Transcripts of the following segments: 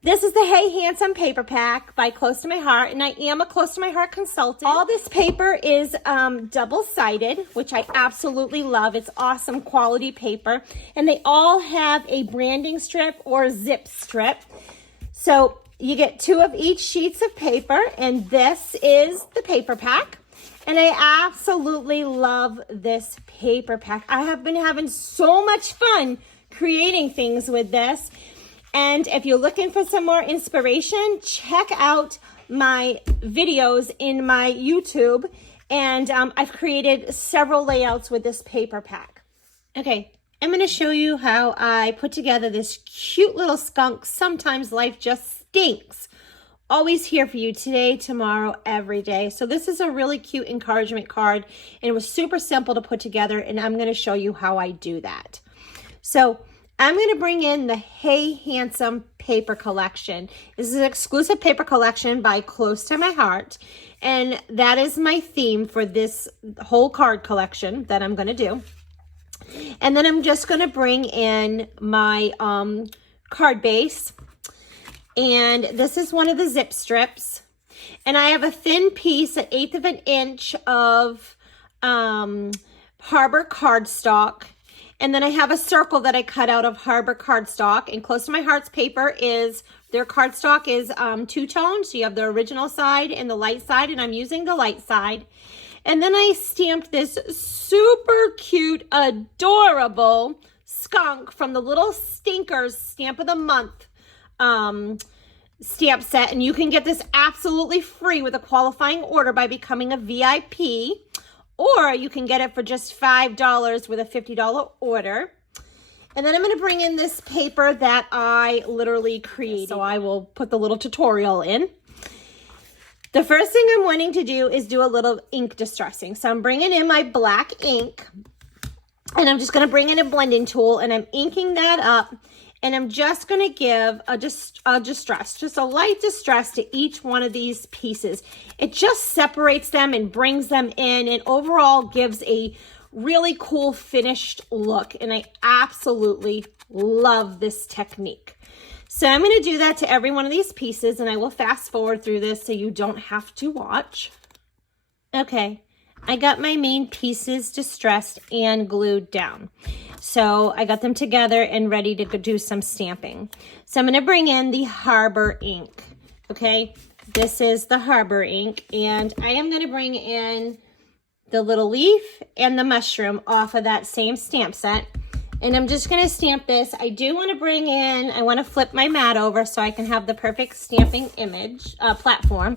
This is the Hey Handsome paper pack by Close to My Heart, and I am a Close to My Heart consultant. All this paper is double-sided, which I absolutely love. It's awesome quality paper, and they all have a branding strip or zip strip. So you get 2 of each sheets of paper, and this is the paper pack. And I absolutely love this paper pack. I have been having so much fun creating things with this. And if you're looking for some more inspiration, check out my videos in my YouTube. And I've created several layouts with this paper pack. Okay, I'm going to show you how I put together this cute little skunk. Sometimes life just stinks. Always here for you today, tomorrow, every day. So this is a really cute encouragement card. And it was super simple to put together. And I'm going to show you how I do that. So I'm going to bring in the Hey Handsome paper collection. This is an exclusive paper collection by Close to My Heart. And that is my theme for this whole card collection that I'm going to do. And then I'm just going to bring in my card base. And this is one of the zip strips. And I have a thin piece, 1/8 of an inch of Harbour cardstock. And then I have a circle that I cut out of Harbour cardstock. And Close to My Heart's paper is, their cardstock is two-tone. So you have the original side and the light side. And I'm using the light side. And then I stamped this super cute, adorable skunk from the Little Stinkers Stamp of the Month stamp set. And you can get this absolutely free with a qualifying order by becoming a VIP. Or you can get it for just $5 with a $50 order. And then I'm going to bring in this paper that I literally created. So I will put the little tutorial in. The first thing I'm wanting to do is do a little ink distressing. So I'm bringing in my black ink. And I'm just going to bring in a blending tool. And I'm inking that up. And I'm just going to give a distress, just a light distress to each one of these pieces. It just separates them and brings them in and overall gives a really cool finished look. And I absolutely love this technique. So I'm going to do that to every one of these pieces, and I will fast forward through this so you don't have to watch. Okay, I got my main pieces distressed and glued down. So I got them together and ready to go do some stamping. So I'm going to bring in the Harbour ink. Okay, this is the Harbour ink, and I am going to bring in the little leaf and the mushroom off of that same stamp set. And I'm just going to stamp this. I do want to bring in, I want to flip my mat over so I can have the perfect stamping image, platform,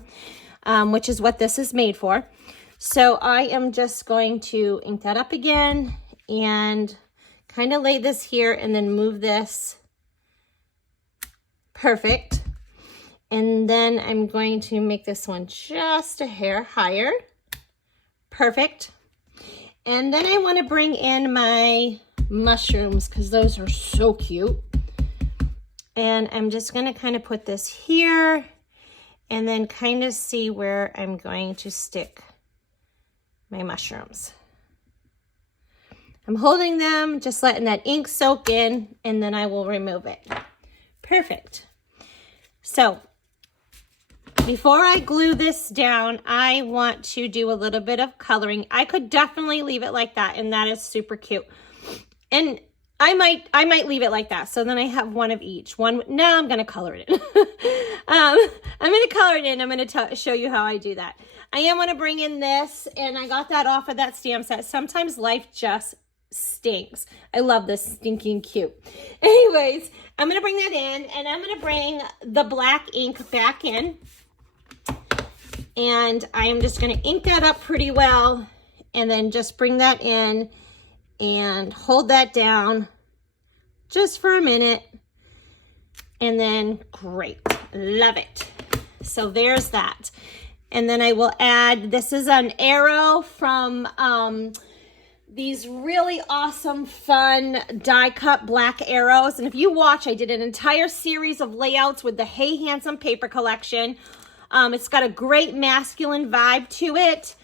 which is what this is made for. So I am just going to ink that up again and kind of lay this here and then move this. Perfect. And then I'm going to make this one just a hair higher. Perfect. And then I want to bring in my mushrooms because those are so cute. And I'm just going to kind of put this here and then kind of see where I'm going to stick my mushrooms. I'm holding them, just letting that ink soak in, and then I will remove it. Perfect. So before I glue this down, I want to do a little bit of coloring. I could definitely leave it like that, and that is super cute. And I might leave it like that. So then I have one of each. Now I'm going to color it in. I'm going to color it in. I'm going to show you how I do that. I am going to bring in this, and I got that off of that stamp set. Sometimes life just stinks. I love this stinking cute. Anyways, I'm going to bring that in, and I'm going to bring the black ink back in. And I am just going to ink that up pretty well, and then just bring that in and hold that down just for a minute. And then, great. Love it. So there's that. And then I will add, this is an arrow from these really awesome, fun die cut black arrows. And if you watch, I did an entire series of layouts with the Hey Handsome paper collection. It's got a great masculine vibe to it.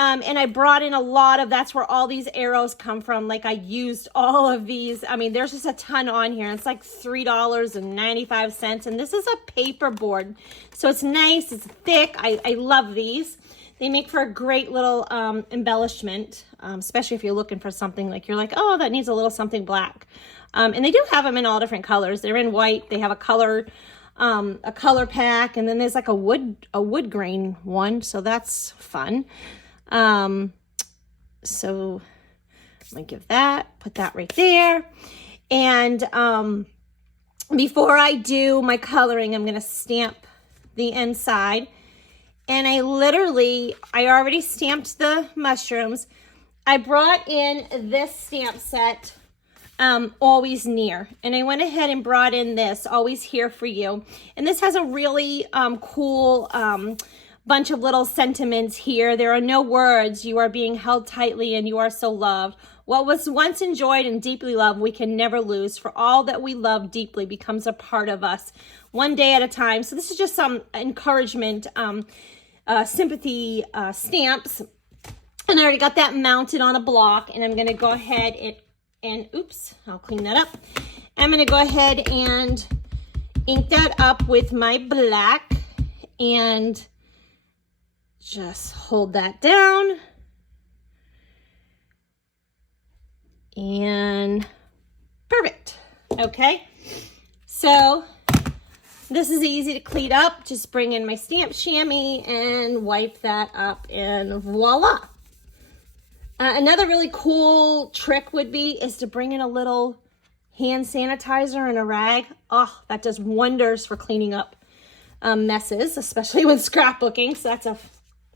And I brought in a lot of, that's where all these arrows come from. Like I used all of these. I mean, there's just a ton on here. It's like $3.95. And this is a paper board. So it's nice, it's thick. I love these. They make for a great little embellishment, especially if you're looking for something like, you're like, oh, that needs a little something black. And they do have them in all different colors. They're in white. They have a color pack. And then there's like a wood grain one. So that's fun. So I'm gonna give that, put that right there. And before I do my coloring, I'm gonna stamp the inside. And I already stamped the mushrooms. I brought in this stamp set, Always Near. And I went ahead and brought in this, Always Here For You. And this has a really cool bunch of little sentiments here. There are no words. You are being held tightly and you are so loved. What was once enjoyed and deeply loved, we can never lose. For all that we love deeply becomes a part of us, one day at a time. So this is just some encouragement, sympathy stamps. And I already got that mounted on a block. And I'm going to go ahead and oops, I'll clean that up. I'm going to go ahead and ink that up with my black and just hold that down. And perfect. Okay. So this is easy to clean up. Just bring in my stamp chamois and wipe that up and voila. Another really cool trick would be is to bring in a little hand sanitizer and a rag. Oh, that does wonders for cleaning up messes, especially with scrapbooking. So that's a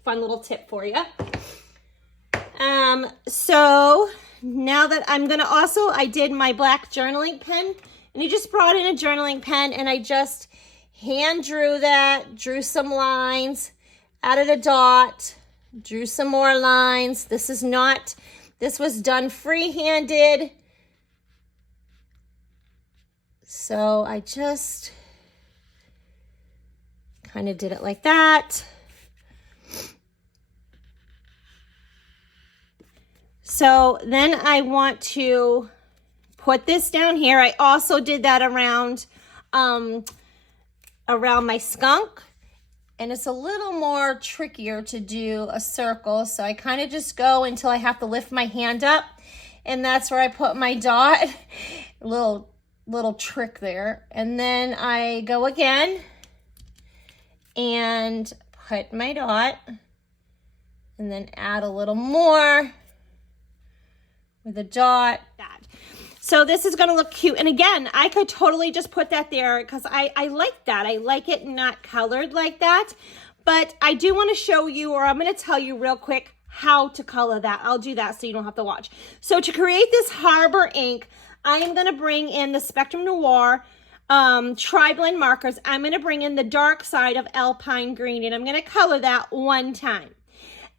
fun little tip for you. So now that I'm gonna I did my black journaling pen, and I just brought in a journaling pen and I just hand drew that, drew some lines, added a dot, drew some more lines. This was done free-handed. So I just kind of did it like that. So then I want to put this down here. I also did that around my skunk. And it's a little more trickier to do a circle. So I kind of just go until I have to lift my hand up. And that's where I put my dot. A little trick there. And then I go again and put my dot. And then add a little more with a dot. So this is going to look cute. And again, I could totally just put that there because I like that. I like it not colored like that. But I do want to show you, or I'm going to tell you real quick how to color that. I'll do that so you don't have to watch. So to create this Harbour ink, I am going to bring in the Spectrum Noir Tri-Blend markers. I'm going to bring in the dark side of Alpine Green, and I'm going to color that one time.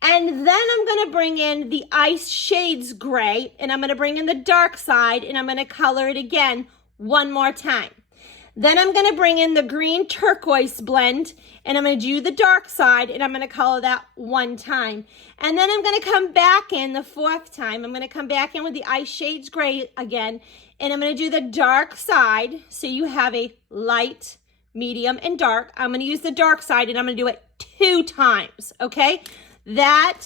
And then I'm going to bring in the Ice Shades Gray, and I'm going to bring in the dark side, and I'm going to color it again one more time. Then I'm going to bring in the Green Turquoise blend, and I'm going to do the dark side, and I'm going to color that one time. And then I'm going to come back in the fourth time. I'm going to come back in with the Ice Shades Gray again, and I'm going to do the dark side, so you have a light, medium, and dark. I'm going to use the dark side, and I'm going to do it 2 times, okay? That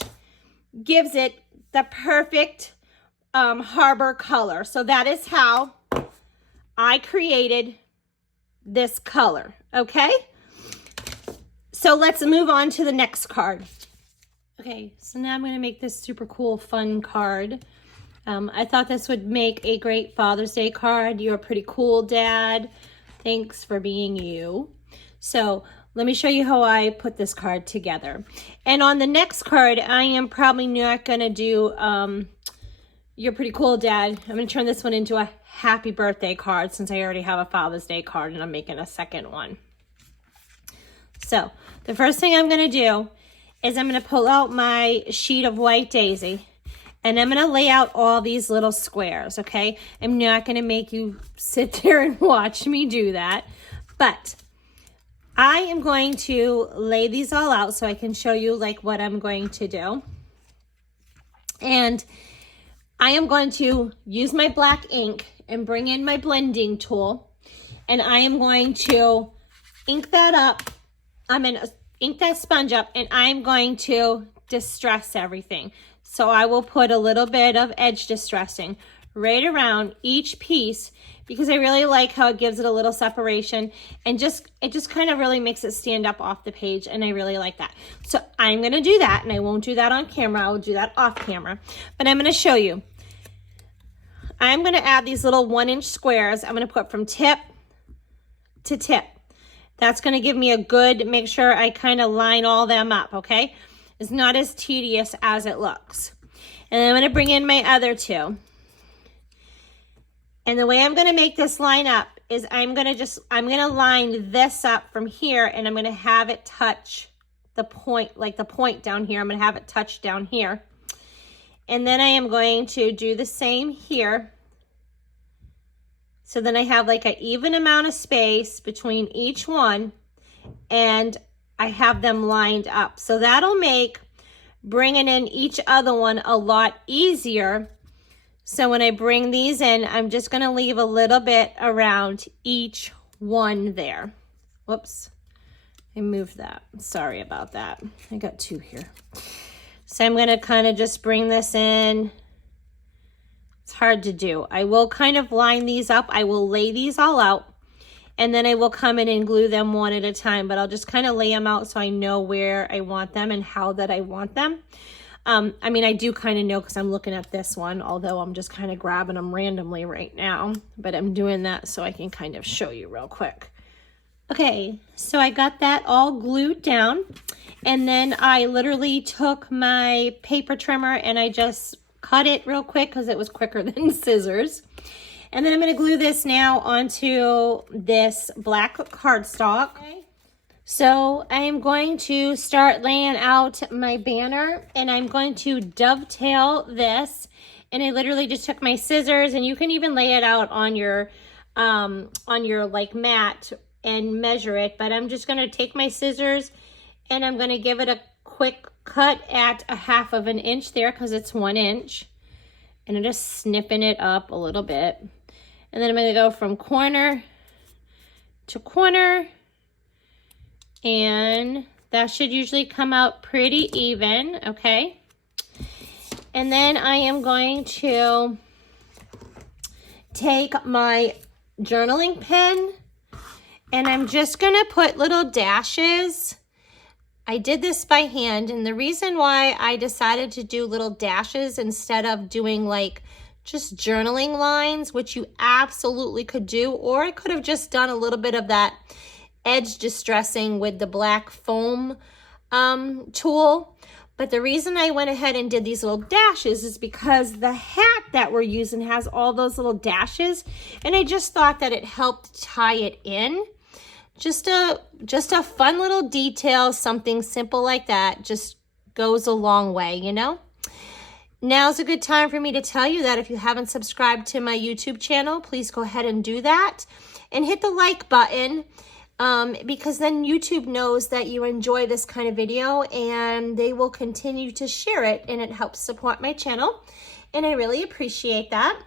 gives it the perfect Harbour color. So that is how I created this color, okay? So let's move on to the next card. Okay, so now I'm going to make this super cool, fun card. I thought this would make a great Father's Day card. You're a pretty cool dad. Thanks for being you. So let me show you how I put this card together. And on the next card, I am probably not going to do You're Pretty Cool Dad. I'm going to turn this one into a happy birthday card since I already have a Father's Day card and I'm making a second one. So the first thing I'm going to do is I'm going to pull out my sheet of white daisy and I'm going to lay out all these little squares, okay? I'm not going to make you sit there and watch me do that, but I am going to lay these all out so I can show you like what I'm going to do. And I am going to use my black ink and bring in my blending tool, and I am going to ink that up. I'm going to ink that sponge up, and I'm going to distress everything. So I will put a little bit of edge distressing right around each piece, because I really like how it gives it a little separation, and it just kind of really makes it stand up off the page, and I really like that. So I'm going to do that, and I won't do that on camera. I will do that off camera, but I'm going to show you. I'm going to add these little 1-inch squares. I'm going to put from tip to tip. That's going to give me a good, make sure I kind of line all them up, okay? It's not as tedious as it looks. And then I'm going to bring in my other two. And the way I'm going to make this line up is I'm going to line this up from here, and I'm going to have it touch the point, like the point down here. I'm going to have it touch down here. And then I am going to do the same here. So then I have like an even amount of space between each one, and I have them lined up. So that'll make bringing in each other one a lot easier. So when I bring these in, I'm just going to leave a little bit around each one there. Whoops, I moved that. Sorry about that. I got two here. So I'm going to kind of just bring this in. It's hard to do. I will kind of line these up. I will lay these all out, and then I will come in and glue them one at a time, but I'll just kind of lay them out so I know where I want them and how that I want them. I mean, I do kind of know because I'm looking at this one, although I'm just kind of grabbing them randomly right now, but I'm doing that so I can kind of show you real quick. Okay, so I got that all glued down, and then I literally took my paper trimmer and I just cut it real quick because it was quicker than scissors. And then I'm going to glue this now onto this black cardstock. Okay. So I'm going to start laying out my banner, and I'm going to dovetail this. And I literally just took my scissors, and you can even lay it out on your like mat and measure it, but I'm just going to take my scissors and I'm going to give it a quick cut at 1/2 inch there because it's 1 inch, and I'm just snipping it up a little bit. And then I'm going to go from corner to corner, and that should usually come out pretty even, okay? And then I am going to take my journaling pen, and I'm just going to put little dashes. I did this by hand, and the reason why I decided to do little dashes instead of doing like just journaling lines, which you absolutely could do, or I could have just done a little bit of that edge distressing with the black foam tool. But the reason I went ahead and did these little dashes is because the hat that we're using has all those little dashes, and I just thought that it helped tie it in. Just a fun little detail, something simple like that just goes a long way, you know? Now's a good time for me to tell you that if you haven't subscribed to my YouTube channel, please go ahead and do that. And hit the like button, because then YouTube knows that you enjoy this kind of video, and they will continue to share it, and it helps support my channel. And I really appreciate that.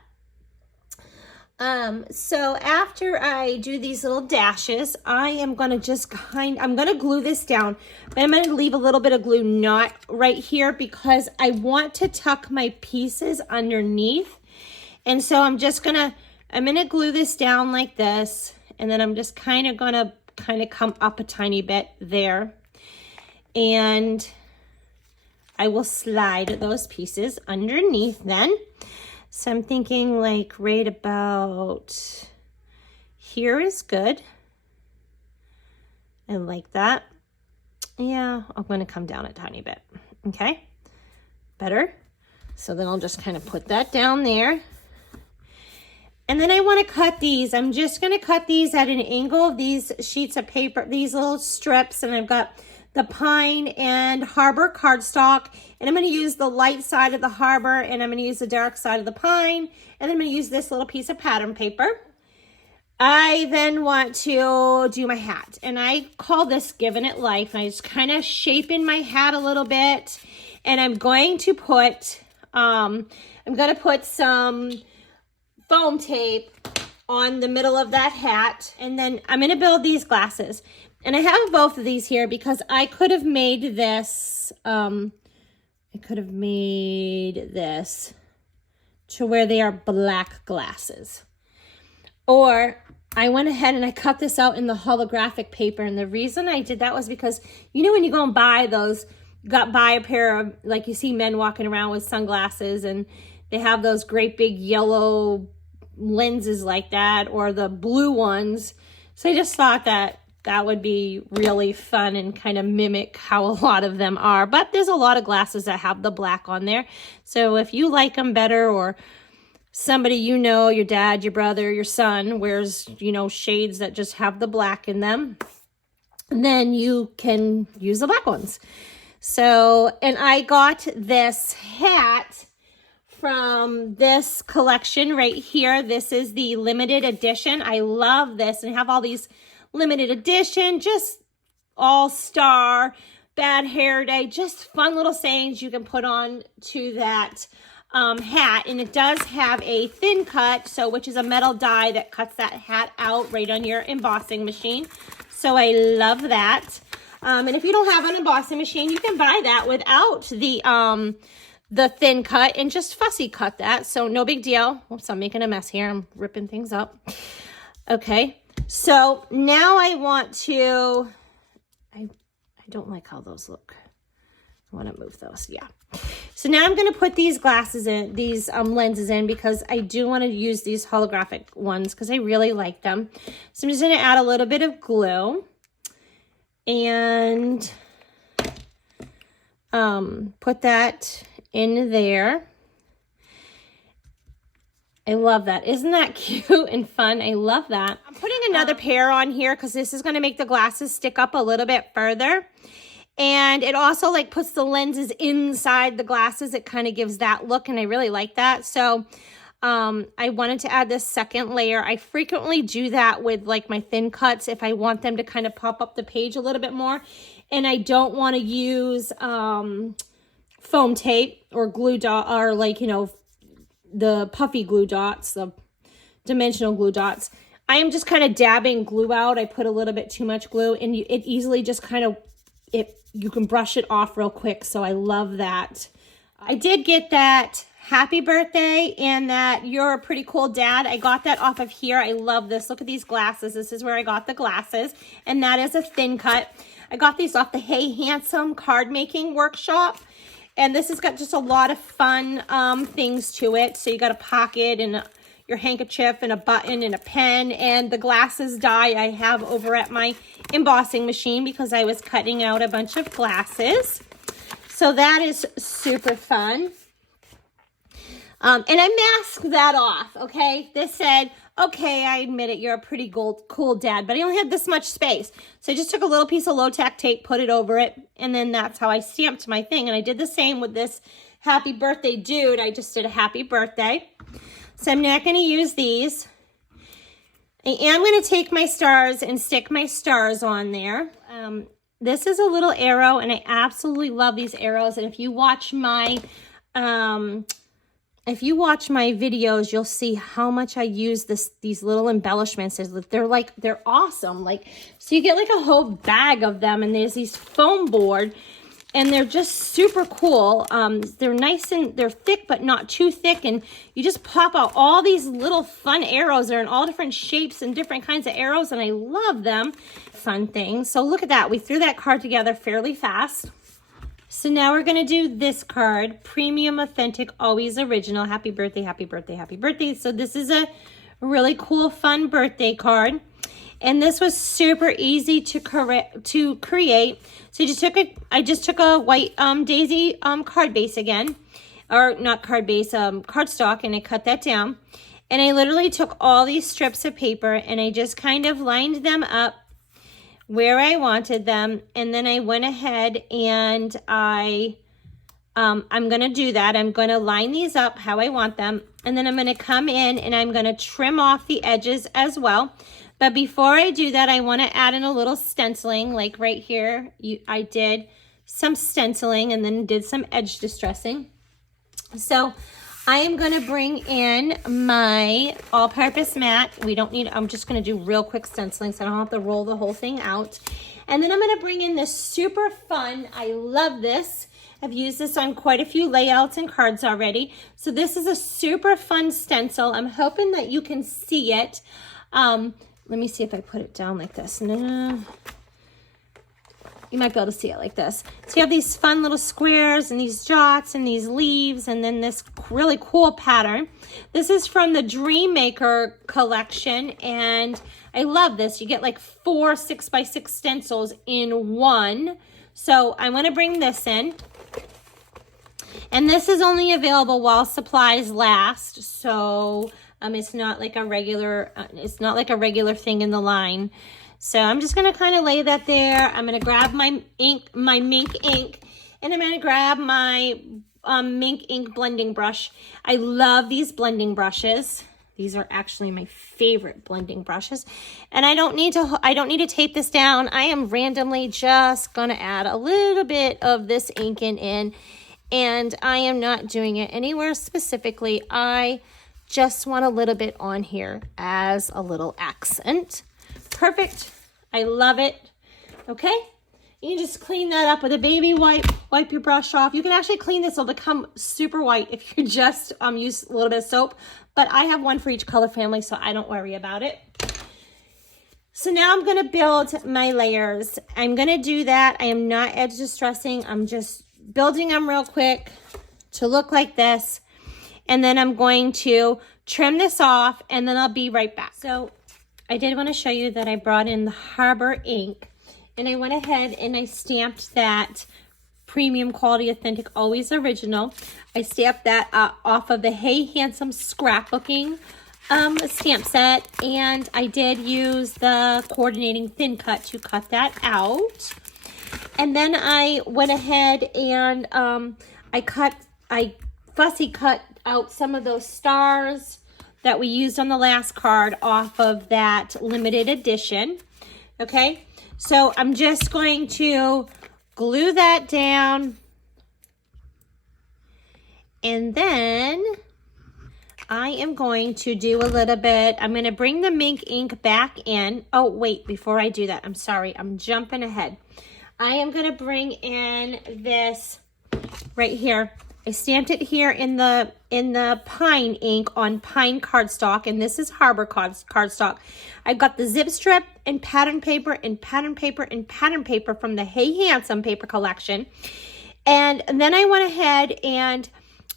So after I do these little dashes, I am going to I'm going to glue this down, but I'm going to leave a little bit of glue knot right here because I want to tuck my pieces underneath. And so I'm going to glue this down like this, and then I'm just kind of going to come up a tiny bit there. And I will slide those pieces underneath then. So I'm thinking like right about here is good. I like that. Yeah, I'm going to come down a tiny bit. Okay, better. So then I'll just kind of put that down there. And then I want to cut these. I'm just going to cut these at an angle, these sheets of paper, these little strips, and I've got the pine and Harbour cardstock, and I'm going to use the light side of the Harbour, and I'm going to use the dark side of the pine, and then I'm going to use this little piece of pattern paper. I then want to do my hat, and I call this Giving It Life, and I just kind of shape in my hat a little bit, and I'm going to put I'm going to put some foam tape on the middle of that hat, and then I'm going to build these glasses. And I have both of these here because I could have made this, to where they are black glasses. Or I went ahead and I cut this out in the holographic paper. And the reason I did that was because, you know, when you go and buy those, buy a pair of, like you see men walking around with sunglasses and they have those great big yellow lenses like that, or the blue ones. So I just thought that that would be really fun and kind of mimic how a lot of them are. But there's a lot of glasses that have the black on there. So if you like them better, or somebody you know, your dad, your brother, your son wears, you know, shades that just have the black in them, then you can use the black ones. So, and I got this hat from this collection right here. This is the limited edition. I love this. And I have all these limited edition, just all-star, bad hair day, just fun little sayings you can put on to that hat. And it does have a thin cut, so which is a metal die that cuts that hat out right on your embossing machine. So I love that. And if you don't have an embossing machine, you can buy that without the thin cut and just fussy cut that. So no big deal. Oops, I'm making a mess here. I'm ripping things up. Okay. So now I want to, I don't like how those look. I want to move those. Yeah. So now I'm going to put these glasses in, these lenses in, because I do want to use these holographic ones because I really like them. So I'm just going to add a little bit of glue and put that in there. I love that. Isn't that cute and fun? I love that. I'm putting another pair on here because this is going to make the glasses stick up a little bit further. And it also like puts the lenses inside the glasses. It kind of gives that look, and I really like that. So I wanted to add this second layer. I frequently do that with like my thin cuts if I want them to kind of pop up the page a little bit more. And I don't want to use foam tape or glue dot, or like, you know, the puffy glue dots, the dimensional glue dots. I am just kind of dabbing glue out. I put a little bit too much glue, and it easily just kind of, you can brush it off real quick. So I love that. I did get that happy birthday and that you're a pretty cool dad. I got that off of here. I love this. Look at these glasses. This is where I got the glasses, and that is a thin cut. I got these off the Hey Handsome card making workshop. And this has got just a lot of fun things to it. So you got a pocket and your handkerchief and a button and a pen, and the glasses die I have over at my embossing machine because I was cutting out a bunch of glasses. So that is super fun. And I masked that off, okay? This said, okay, I admit it, you're a pretty cool dad, but I only had this much space. So I just took a little piece of low-tack tape, put it over it, and then that's how I stamped my thing. And I did the same with this happy birthday dude. I just did a happy birthday. So I'm not going to use these. I am going to take my stars and stick my stars on there. This is a little arrow, and I absolutely love these arrows. And if you watch my videos, you'll see how much I use these little embellishments. They're awesome. Like, so you get like a whole bag of them, and there's these foam board, and they're just super cool. They're nice and they're thick, but not too thick. And you just pop out all these little fun arrows. They're in all different shapes and different kinds of arrows, and I love them. Fun things. So look at that. We threw that card together fairly fast. So now we're going to do this card, Premium Authentic, Always Original. Happy birthday, happy birthday, happy birthday. So this is a really cool, fun birthday card. And this was super easy to create. So I just took a white daisy card base again. Or not card base, cardstock, and I cut that down. And I literally took all these strips of paper and I just kind of lined them up where I wanted them, and then I went ahead and I'm going to do that. I'm going to line these up how I want them, and then I'm going to come in and I'm going to trim off the edges as well. But before I do that, I want to add in a little stenciling, like right here. I did some stenciling and then did some edge distressing. So I am going to bring in my all-purpose mat. We don't need, I'm just going to do real quick stenciling so I don't have to roll the whole thing out. And then I'm going to bring in this super fun, I love this. I've used this on quite a few layouts and cards already. So this is a super fun stencil. I'm hoping that you can see it. Let me see if I put it down like this. No. You might be able to see it like this. So you have these fun little squares and these dots and these leaves and then this really cool pattern. This is from the Dream Maker collection and I love this. You get like 4 6x6 stencils in one. So I'm going to bring this in. And this is only available while supplies last. So it's not like a regular thing in the line. So I'm just going to kind of lay that there. I'm going to grab my ink, my Mink ink, and I'm going to grab my Mink ink blending brush. I love these blending brushes. These are actually my favorite blending brushes. And I don't need to tape this down. I am randomly just going to add a little bit of this ink in. And I am not doing it anywhere specifically. I just want a little bit on here as a little accent. Perfect. I love it. Okay. You can just clean that up with a baby wipe. Wipe your brush off. You can actually clean this. It'll become super white if you just use a little bit of soap. But I have one for each color family, so I don't worry about it. So now I'm going to build my layers. I'm going to do that. I am not edge distressing. I'm just building them real quick to look like this. And then I'm going to trim this off and then I'll be right back. So I did want to show you that I brought in the Harbour ink and I went ahead and I stamped that premium quality authentic always original. I stamped that off of the Hey Handsome scrapbooking stamp set, and I did use the coordinating thin cut to cut that out. And then I went ahead and I fussy cut out some of those stars that we used on the last card off of that limited edition. Okay, so I'm just going to glue that down. And then I am going to do a little bit, I'm going to bring the Mink ink back in. Oh, wait, before I do that, I'm sorry, I'm jumping ahead. I am going to bring in this right here. I stamped it here in the pine ink on pine cardstock, and this is Harbour cardstock. I've got the zip strip and pattern paper and pattern paper and pattern paper from the Hey Handsome paper collection. And then I went ahead and,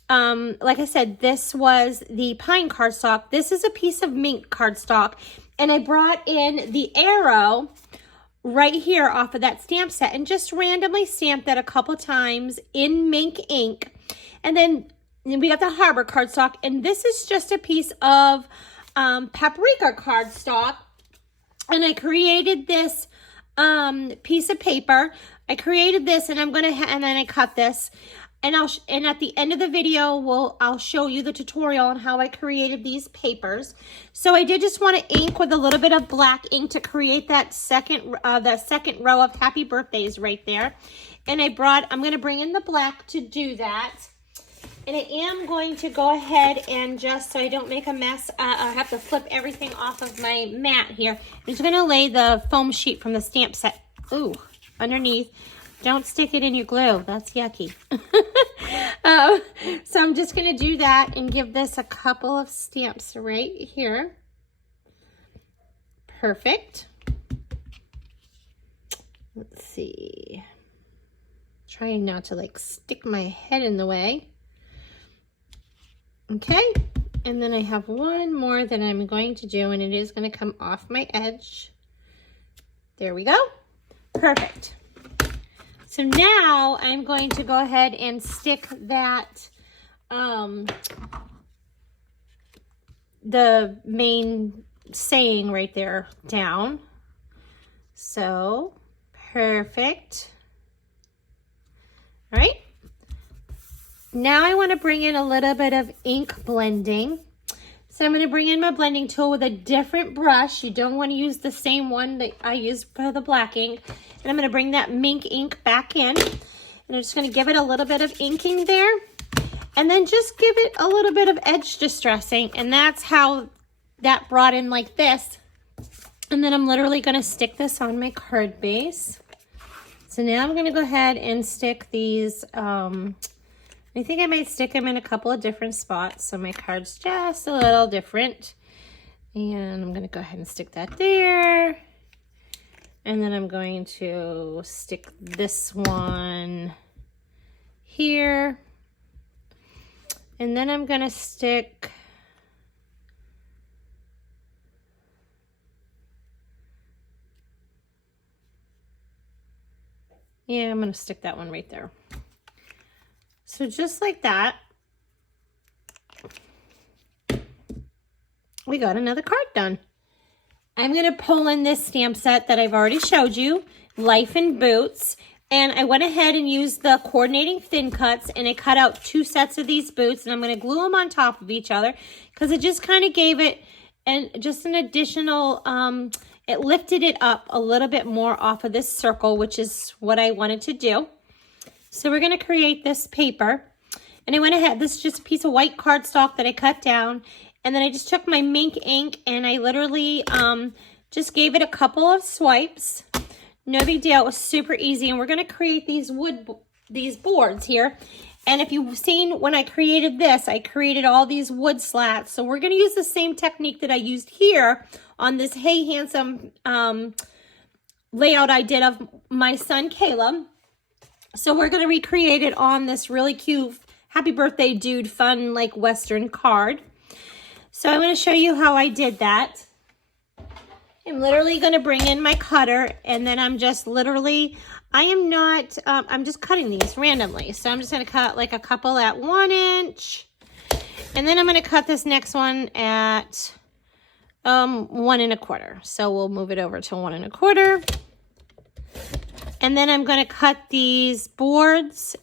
like I said, this was the pine cardstock. This is a piece of Mink cardstock, and I brought in the arrow right here off of that stamp set and just randomly stamped that a couple times in Mink ink. And then we got the Harbour cardstock, and this is just a piece of Paprika cardstock. And I created this piece of paper. I created this, and and then I cut this. And at the end of the video, I'll show you the tutorial on how I created these papers. So I did just want to ink with a little bit of black ink to create that second row of happy birthdays right there. And I'm going to bring in the black to do that. And I am going to go ahead and just, so I don't make a mess, I have to flip everything off of my mat here. I'm just going to lay the foam sheet from the stamp set, underneath. Don't stick it in your glue. That's yucky. So I'm just going to do that and give this a couple of stamps right here. Perfect. Let's see. Trying not to stick my head in the way. Okay. And then I have one more that I'm going to do, and it is going to come off my edge. There we go. Perfect. So now I'm going to go ahead and stick that, the main saying right there down. So, perfect. All right. Now I want to bring in a little bit of ink blending. So I'm going to bring in my blending tool with a different brush. You don't want to use the same one that I used for the black ink. And I'm going to bring that Mink ink back in. And I'm just going to give it a little bit of inking there. And then just give it a little bit of edge distressing, and that's how that brought in like this. And then I'm literally going to stick this on my card base. So now I'm going to go ahead and stick these, I think I might stick them in a couple of different spots, so my card's just a little different. And I'm going to go ahead and stick that there. And then I'm going to stick this one here. And then I'm going to stick I'm going to stick that one right there. So just like that, we got another card done. I'm going to pull in this stamp set that I've already showed you, Life in Boots. And I went ahead and used the coordinating thin cuts, and I cut out 2 sets of these boots, and I'm going to glue them on top of each other because it just kind of gave it just an additional, it lifted it up a little bit more off of this circle, which is what I wanted to do. So we're going to create this paper, and I went ahead, this is just a piece of white cardstock that I cut down, and then I just took my Mink ink and I literally just gave it a couple of swipes. No big deal, it was super easy, and we're going to create these boards here. And if you've seen when I created this, I created all these wood slats. So we're going to use the same technique that I used here on this Hey Handsome layout I did of my son Caleb. So we're going to recreate it on this really cute happy birthday dude fun like Western card. So I'm going to show you how I did that. I'm literally going to bring in my cutter, and then I'm just literally, I'm just cutting these randomly. So I'm just going to cut like a couple at 1 inch, and then I'm going to cut this next one at 1 1/4. So we'll move it over to 1 1/4. And then I'm going to cut these boards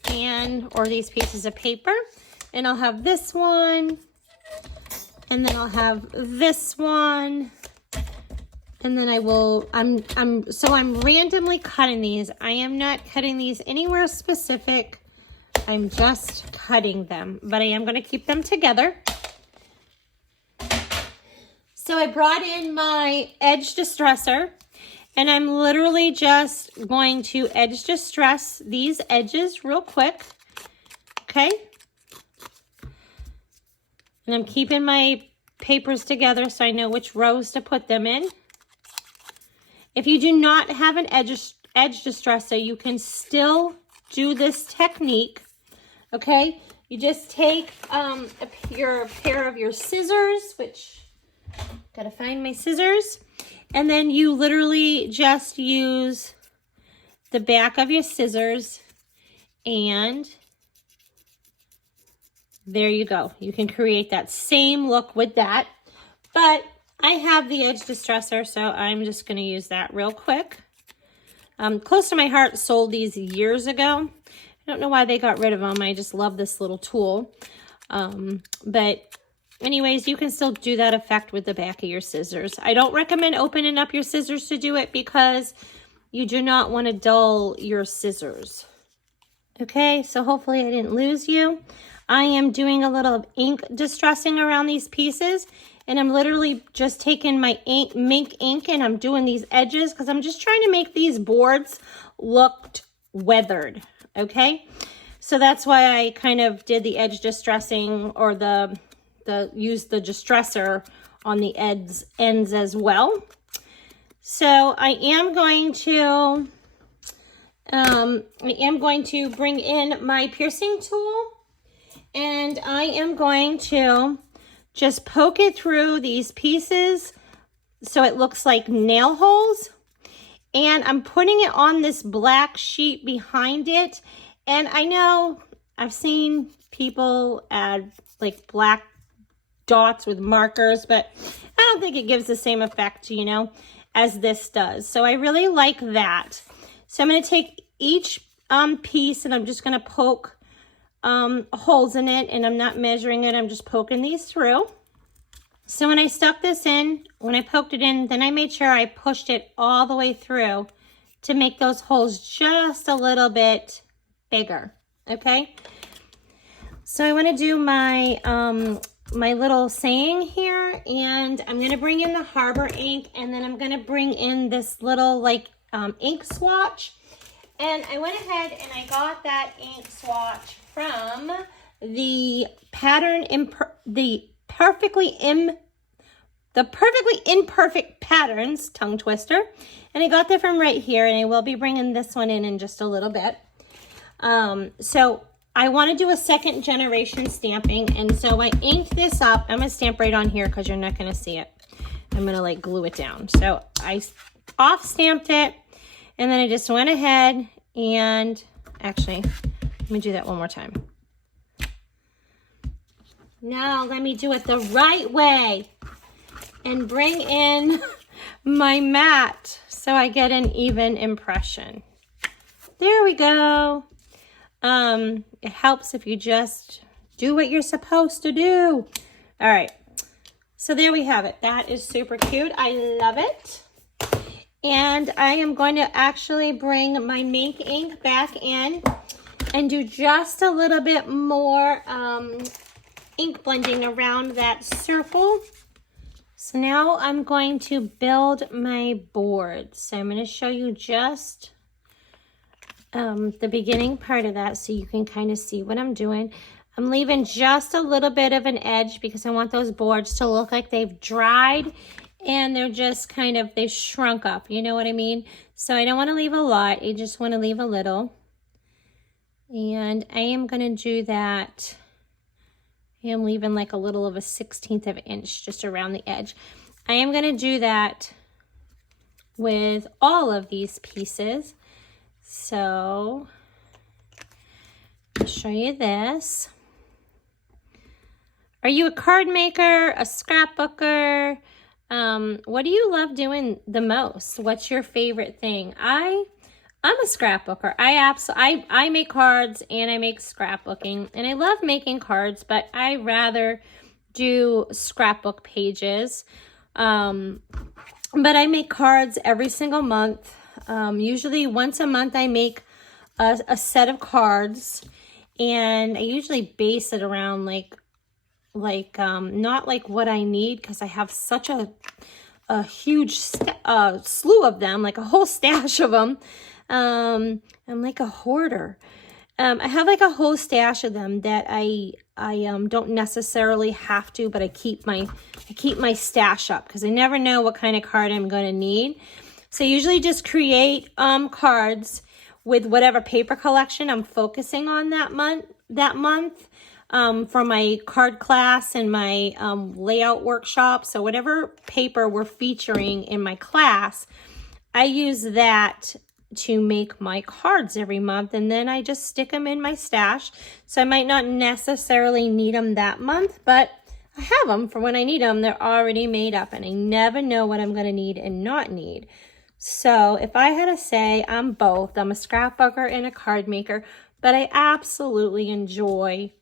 or these pieces of paper, and I'll have this one, and then I'll have this one. And then I'm randomly cutting these. I am not cutting these anywhere specific. I'm just cutting them, but I am going to keep them together. So I brought in my edge distresser, and I'm literally just going to edge distress these edges real quick. Okay. And I'm keeping my papers together so I know which rows to put them in. If you do not have an edge distresser, you can still do this technique, okay? You just take your pair of your scissors, which, gotta find my scissors, and then you literally just use the back of your scissors, and there you go. You can create that same look with that, but I have the edge distresser, so I'm just going to use that real quick. Close to My Heart sold these years ago. I don't know why they got rid of them. I just love this little tool. But anyways, you can still do that effect with the back of your scissors. I don't recommend opening up your scissors to do it because you do not want to dull your scissors. Okay, so hopefully I didn't lose you. I am doing a little ink distressing around these pieces. And I'm literally just taking my Mink ink and I'm doing these edges because I'm just trying to make these boards look weathered, okay? So that's why I kind of did the edge distressing, or use the distresser on the ends as well. So I am going to bring in my piercing tool, and I am going to just poke it through these pieces so it looks like nail holes. And I'm putting it on this black sheet behind it. And I know I've seen people add like black dots with markers, but I don't think it gives the same effect, you know, as this does. So I really like that. So I'm going to take each piece and I'm just going to poke holes in it, and I'm not measuring it. I'm just poking these through. So when I stuck this in, when I poked it in, then I made sure I pushed it all the way through to make those holes just a little bit bigger. Okay. So I want to do my my little saying here, and I'm going to bring in the Harbour ink, and then I'm going to bring in this little like ink swatch. And I went ahead and I got that ink swatch from the Perfectly Imperfect Patterns tongue twister, and I got that from right here, and I will be bringing this one in just a little bit. So I want to do a second generation stamping, and so I inked this up. I'm going to stamp right on here because you're not going to see it. I'm going to like glue it down. So I off stamped it, and then I just went ahead and actually, let me do that one more time. Now let me do it the right way and bring in my mat so I get an even impression. There we go. It helps if you just do what you're supposed to do. All right. So there we have it. That is super cute. I love it. And I am going to actually bring my Mink ink back in and do just a little bit more ink blending around that circle. So now I'm going to build my board. So I'm going to show you just the beginning part of that so you can kind of see what I'm doing. I'm leaving just a little bit of an edge because I want those boards to look like they've dried and they're just kind of, they've shrunk up, you know what I mean? So I don't want to leave a lot, I just want to leave a little. And I am going to do that. I am leaving like a little of a 1/16 of an inch just around the edge. I am going to do that with all of these pieces. So I'll show you this. Are you a card maker, a scrapbooker? What do you love doing the most? What's your favorite thing? I'm a scrapbooker. I make cards and I make scrapbooking, and I love making cards, but I rather do scrapbook pages. But I make cards every single month. Usually once a month I make a set of cards, and I usually base it around not like what I need, because I have such a huge slew of them, like a whole stash of them. I'm like a hoarder. I have like a whole stash of them that I don't necessarily have to, but I keep my stash up because I never know what kind of card I'm going to need. So I usually just create cards with whatever paper collection I'm focusing on that month. For my card class and my layout workshop. So whatever paper we're featuring in my class, I use that to make my cards every month, and then I just stick them in my stash. So I might not necessarily need them that month, but I have them for when I need them. They're already made up, and I never know what I'm going to need and not need. So if I had to say, I'm both. I'm a scrapbooker and a card maker, but I absolutely enjoy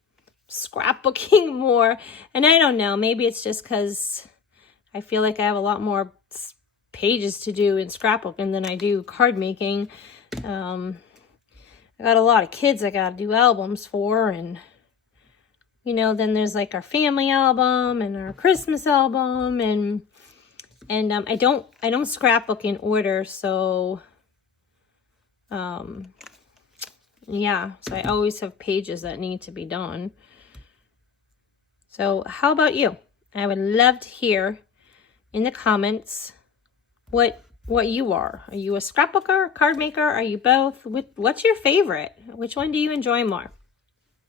scrapbooking more. And I don't know, maybe it's just because I feel like I have a lot more pages to do in scrapbooking than I do card making. I got a lot of kids I gotta do albums for, and you know, then there's like our family album and our Christmas album, and I don't scrapbook in order, so yeah, so I always have pages that need to be done. So how about you? I would love to hear in the comments what you are. Are you a scrapbooker, a card maker? Are you both? What's your favorite? Which one do you enjoy more?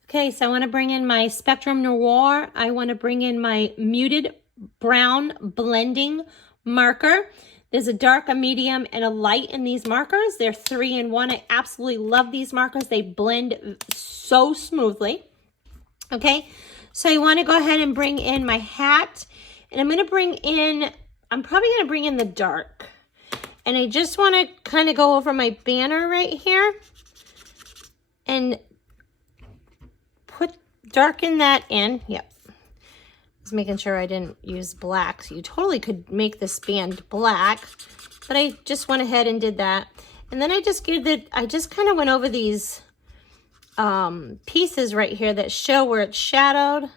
Okay, so I want to bring in my Spectrum Noir. I want to bring in my Muted Brown Blending Marker. There's a dark, a medium, and a light in these markers. They're 3-in-1. I absolutely love these markers. They blend so smoothly. Okay, so I want to go ahead and bring in my hat. And I'm probably going to bring in the dark. And I just want to kind of go over my banner right here and darken that in. Yep. Just making sure I didn't use black. So you totally could make this band black, but I just went ahead and did that. And then I just kind of went over these pieces right here that show where it's shadowed.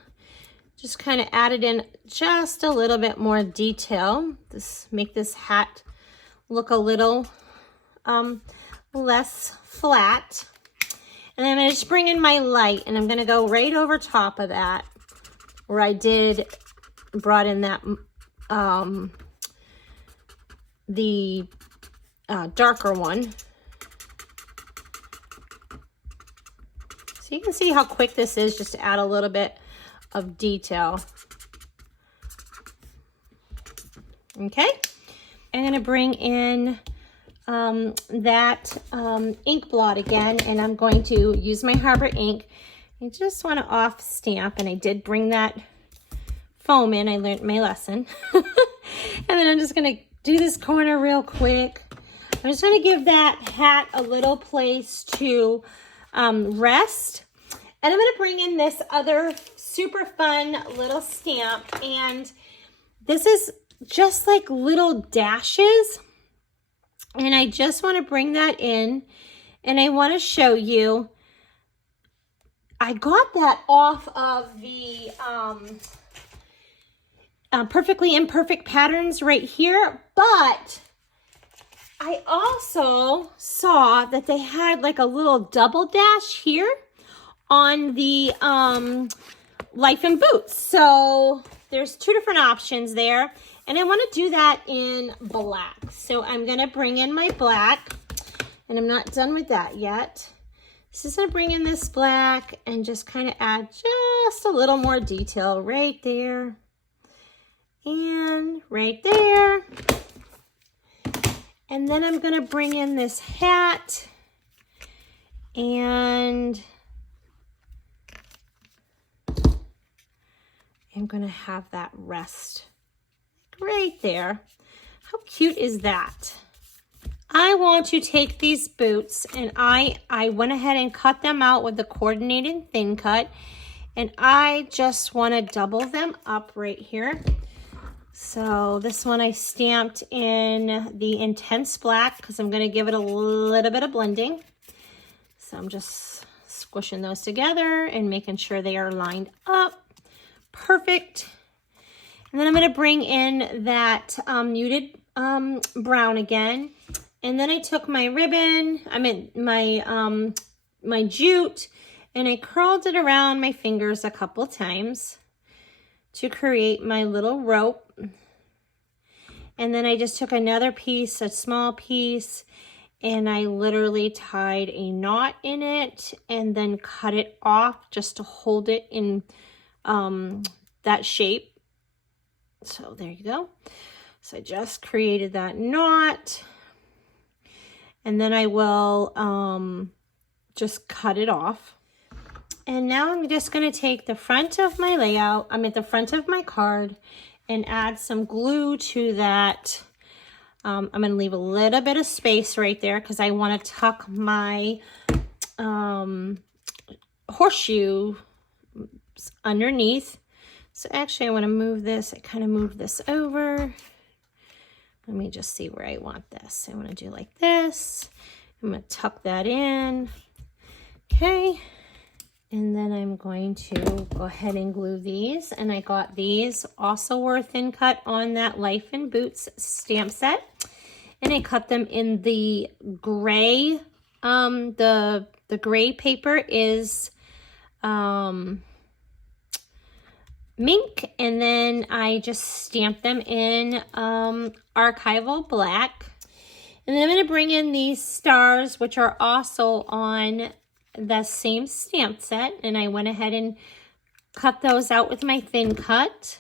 Just kind of added in just a little bit more detail. Make this hat look a little less flat. And then I'm going to just bring in my light, and I'm going to go right over top of that where I brought in that the darker one. So you can see how quick this is just to add a little bit of detail. Okay, I'm going to bring in that ink blot again, and I'm going to use my Harbour ink. I just want to off stamp, and I did bring that foam in. I learned my lesson. And then I'm just going to do this corner real quick. I'm just going to give that hat a little place to rest. And I'm going to bring in this other super fun little stamp, and this is just like little dashes. And I just want to bring that in, and I want to show you, I got that off of the Perfectly Imperfect Patterns right here, but I also saw that they had like a little double dash here on the Life in Boots. So there's two different options there. And I want to do that in black. So I'm going to bring in my black, and I'm not done with that yet. Just going to bring in this black and just kind of add just a little more detail right there and right there. And then I'm going to bring in this hat, and I'm going to have that rest right there. How cute is that? I want to take these boots, and I went ahead and cut them out with the coordinated thin cut, and I just want to double them up right here. So this one I stamped in the intense black because I'm going to give it a little bit of blending. So I'm just squishing those together and making sure they are lined up perfect. And then I'm going to bring in that muted brown again. And then I took my ribbon, my jute, and I curled it around my fingers a couple times to create my little rope. And then I just took another piece, a small piece, and I literally tied a knot in it and then cut it off just to hold it in that shape. So there you go. So I just created that knot, and then I will just cut it off. And now I'm just going to take the front of my layout, the front of my card, and add some glue to that. I'm going to leave a little bit of space right there because I want to tuck my horseshoe underneath. So actually I want to move this. I kind of moved this over. Let me just see where I want this. I want to do like this. I'm going to tuck that in. Okay. And then I'm going to go ahead and glue these. And I got these also were thin cut on that Life in Boots stamp set. And I cut them in the gray. The gray paper is Mink, and then I just stamped them in archival black. And then I'm going to bring in these stars, which are also on the same stamp set, and I went ahead and cut those out with my thin cut.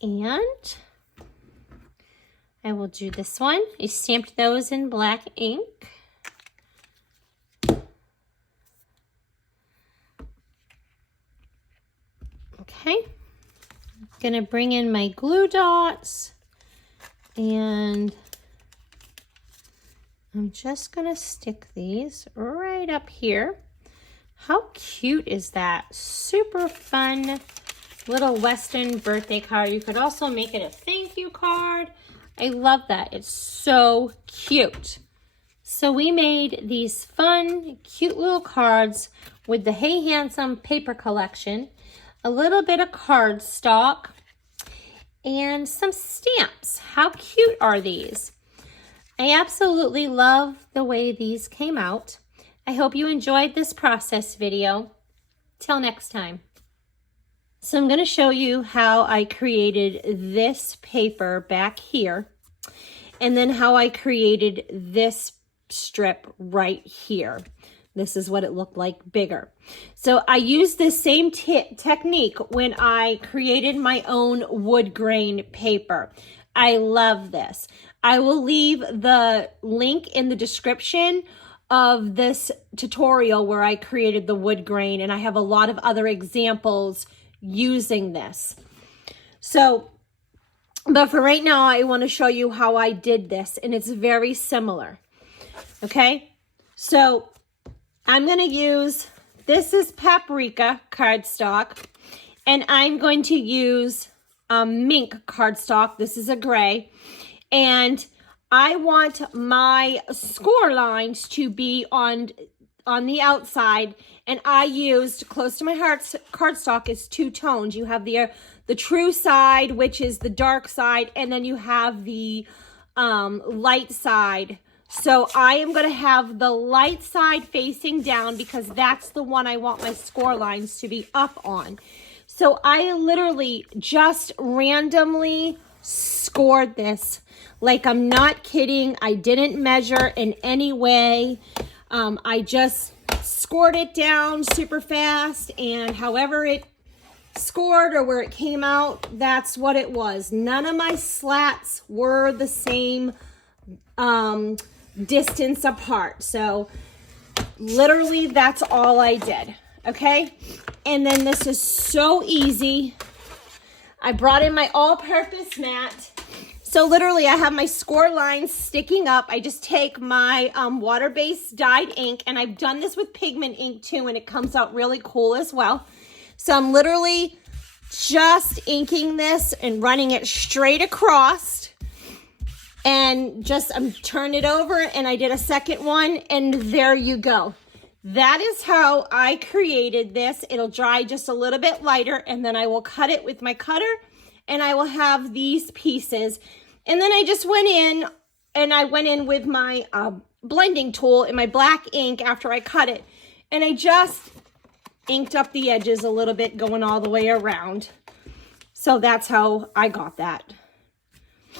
And I will do this one. I stamped those in black ink. Okay, I'm gonna bring in my glue dots, and I'm just gonna stick these right up here. How cute is that? Super fun little Western birthday card. You could also make it a thank you card. I love that. It's so cute. So we made these fun, cute little cards with the Hey Handsome paper collection, a little bit of cardstock, and some stamps. How cute are these? I absolutely love the way these came out. I hope you enjoyed this process video. Till next time. So I'm going to show you how I created this paper back here, and then how I created this strip right here. This is what it looked like bigger. So I used this same technique when I created my own wood grain paper. I love this. I will leave the link in the description of this tutorial where I created the wood grain, and I have a lot of other examples using this. So, but for right now, I want to show you how I did this, and it's very similar. Okay, so I'm going to use, this is Paprika cardstock, and I'm going to use Mink cardstock. This is a gray, and I want my score lines to be on the outside, and I used, close to my heart, cardstock is two tones. You have the true side, which is the dark side, and then you have the light side. So I am going to have the light side facing down because that's the one I want my score lines to be up on. So I literally just randomly scored this. Like, I'm not kidding. I didn't measure in any way. I just scored it down super fast, and however it scored or where it came out, that's what it was. None of my slats were the same distance apart. So literally that's all I did. Okay, and then this is so easy. I brought in my all-purpose mat. So literally I have my score lines sticking up. I just take my water-based dyed ink, and I've done this with pigment ink too, and it comes out really cool as well. So I'm literally just inking this and running it straight across, and just turn it over, and I did a second one, and there you go. That is how I created this. It'll dry just a little bit lighter, and then I will cut it with my cutter, and I will have these pieces. And then I just went in, and I went in with my blending tool and my black ink after I cut it, and I just inked up the edges a little bit going all the way around. So that's how I got that.